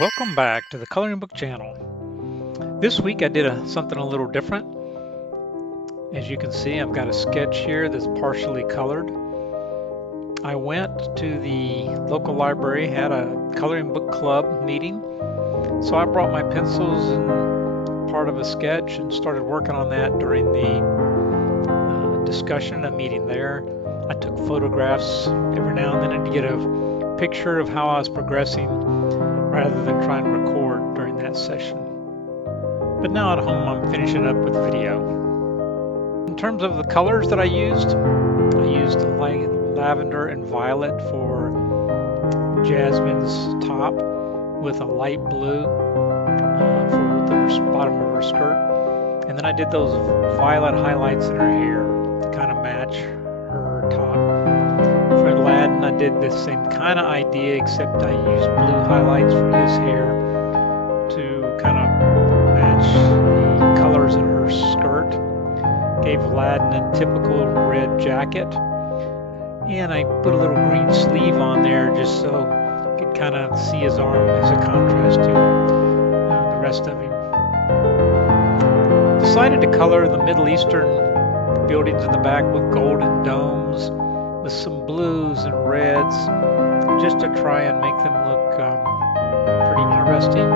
Welcome back to the Coloring Book channel. This week I did something a little different. As you can see, I've got a sketch here that's partially colored. I went to the local library, had a coloring book club meeting. So I brought my pencils and part of a sketch and started working on that during the discussion, a meeting there. I took photographs every now and then to get a picture of how I was progressing rather than trying to record during that session. But now at home I'm finishing up with video. In terms of the colors that I used light lavender and violet for Jasmine's top with a light blue for the bottom of her skirt. And then I did those violet highlights in her hair to kind of match her top. For Aladdin, I did the same kind of idea, except I used blue highlights for his hair to kind of match the colors in her skirt. Gave Aladdin a typical red jacket, and I put a little green sleeve on there just so you could kind of see his arm as a contrast to the rest of him. Decided to color the Middle Eastern buildings in the back with golden domes with some blues and reds just to try and make them look pretty interesting.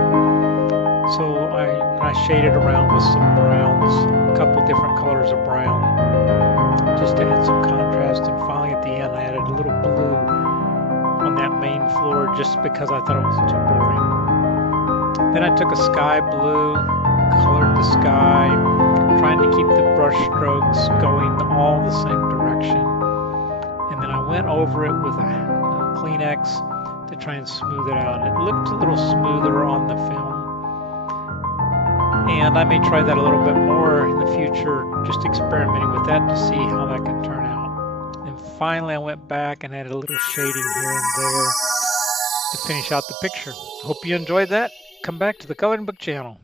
So I shaded around with some browns, a couple different colors of brown, just to add some contrast. And finally at the end I added a little blue on that main floor just because I thought it was too boring. Then I took a sky blue, colored the sky, trying to keep the brush strokes going all the same direction. And then I went over it with a Kleenex to try and smooth it out. It looked a little smoother on the film. And I may try that a little bit more in the future, just experimenting with that to see how that can turn out. And finally I went back and added a little shading here and there to finish out the picture. Hope you enjoyed that. Come back to the Coloring Book channel.